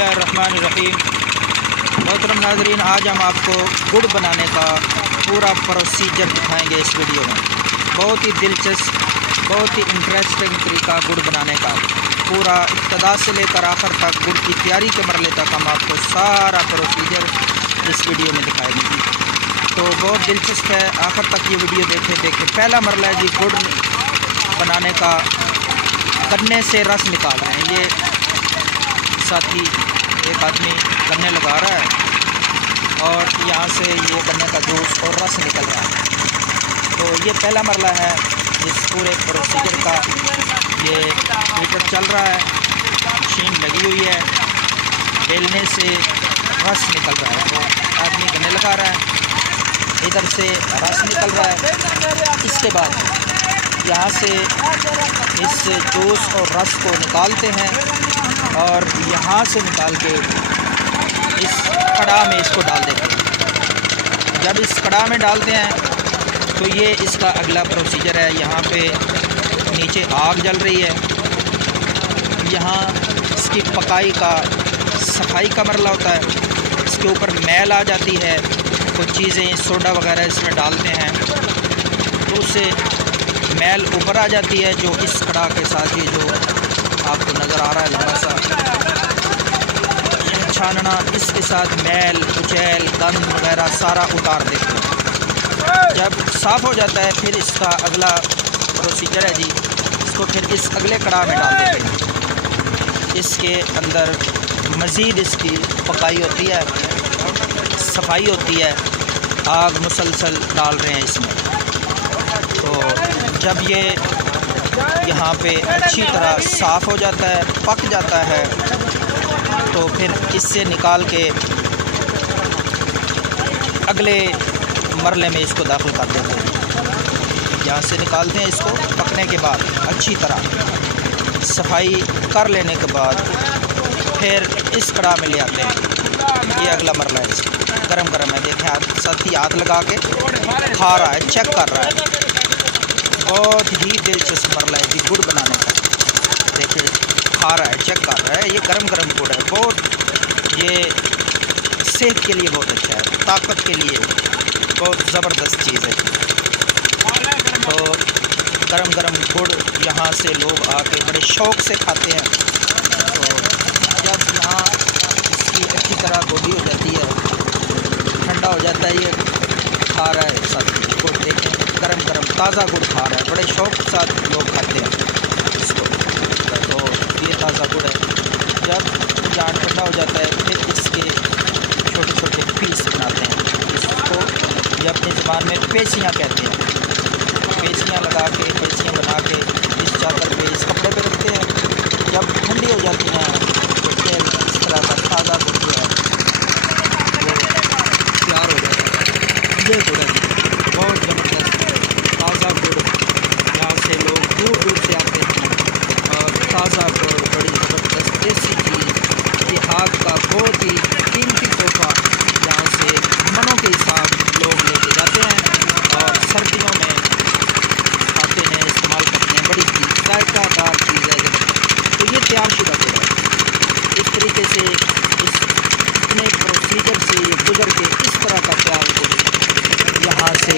اللہ الرحمن الرحیم۔ محترم ناظرین، آج ہم آپ کو گڑ بنانے کا پورا پروسیجر دکھائیں گے اس ویڈیو میں۔ بہت ہی دلچسپ، بہت ہی انٹرسٹنگ طریقہ گڑ بنانے کا، پورا ابتدا سے لے کر آخر تک گڑ کی تیاری کے مرحلے تک ہم آپ کو سارا پروسیجر اس ویڈیو میں دکھائیں گے تو بہت دلچسپ ہے، آخر تک یہ ویڈیو دیکھیں۔ پہلا مرحلہ ہے جی گڑ بنانے کا، گنے سے رس نکال رہے ہیں۔ یہ ساتھی ایک آدمی گنے لگا رہا ہے اور یہاں سے یہ گنے کا جوس اور رس نکل رہا ہے۔ تو یہ پہلا مرحلہ ہے اس پورے پروسیجر کا۔ یہ ہیٹر چل رہا ہے، مشین لگی ہوئی ہے، بیلنے سے رس نکل رہا ہے۔ تو آدمی گنے لگا رہا ہے، ادھر سے رس نکل رہا ہے۔ اس کے بعد یہاں سے اس جوس اور رس کو نکالتے ہیں اور یہاں سے نکال کے اس کڑاہ میں اس کو ڈال دیتے ہیں۔ جب اس کڑاہ میں ڈالتے ہیں تو یہ اس کا اگلا پروسیجر ہے۔ یہاں پہ نیچے آگ جل رہی ہے، یہاں اس کی پکائی کا، صفائی کا مرحلہ ہوتا ہے۔ اس کے اوپر میل آ جاتی ہے، کچھ چیزیں سوڈا وغیرہ اس میں ڈالتے ہیں تو اس سے میل اوپر آ جاتی ہے، جو اس کڑاہ کے ساتھ یہ جو آپ کو نظر آ رہا ہے لمبا سا چھاننا، اس کے ساتھ میل، کچیل، گند وغیرہ سارا اتار دیتے ہیں۔ جب صاف ہو جاتا ہے پھر اس کا اگلا پروسیجر ہے جی، اس کو پھر اس اگلے کڑاہ میں ڈال دیتے ہیں۔ اس کے اندر مزید اس کی پکائی ہوتی ہے، صفائی ہوتی ہے، آگ مسلسل ڈال رہے ہیں اس میں۔ تو جب یہ یہاں پہ اچھی طرح صاف ہو جاتا ہے، پک جاتا ہے، تو پھر اس سے نکال کے اگلے مرحلے میں اس کو داخل کر دیتے ہیں۔ یہاں سے نکالتے ہیں اس کو پکنے کے بعد، اچھی طرح صفائی کر لینے کے بعد پھر اس کڑاہ میں لے آتے ہیں۔ یہ اگلا مرحلہ ہے، اس گرم گرم ہے، دیکھیں ساتھی ہاتھ لگا کے کھا رہا ہے، چیک کر رہا ہے۔ بہت ہی دلچسپ مرحلہ ہے جی گڑ بنانے کا۔ دیکھیں کھا رہا ہے، چیک کر رہا ہے، یہ گرم گرم گڑ ہے، بہت یہ صحت کے لیے بہت اچھا ہے، طاقت کے لیے بہت زبردست چیز ہے۔ تو گرم گرم گڑ یہاں سے لوگ آ کے بڑے شوق سے کھاتے ہیں۔ تو جب یہاں اس کی اچھی طرح گوڈی ہو جاتی ہے، ٹھنڈا ہو جاتا ہے، یہ کھا رہا ہے ساتھ گڑ، دیکھیں گرم گرم تازہ گڑ کھا رہا ہے، بڑے شوق کے ساتھ لوگ کھاتے ہیں اس کو۔ تو یہ تازہ گڑ ہے، جب یہاں ٹھنڈا ہو جاتا ہے پھر اس کے چھوٹے چھوٹے پیس بناتے ہیں۔ اس کو یہ اپنی زبان میں پیسیاں کہتے ہیں، پیسیاں لگا کے، پیسیاں بنا کے اس چادر پہ، اس کپڑے پہ رکھتے ہیں۔ جب ٹھنڈی ہو جاتی ہیں تو پھر اس طرح کا تازہ گڑ جو ہے وہ تیار ہو جاتا ہے۔ یہ گڑ ہے جی، بہت زبردست تازہ گڑ، یہاں سے لوگ دور دور سے آتے ہیں اور تازہ گڑ بڑی زبردست دیسی چیز، یہ ہاتھ کا بہت ہی قیمتی تحفہ، یہاں سے منوں کے حساب لوگ لے کے جاتے ہیں اور سردیوں میں کھاتے ہیں، استعمال کرتے ہیں، بڑی چیز ذائقہ دار چیز ہے زبردست۔ تو یہ تیار شدہ گڑ ہے۔ اس طریقے سے اس اتنے پروسیجر سے یہ گزر کے اس طرح کا تیار گڑ یہاں سے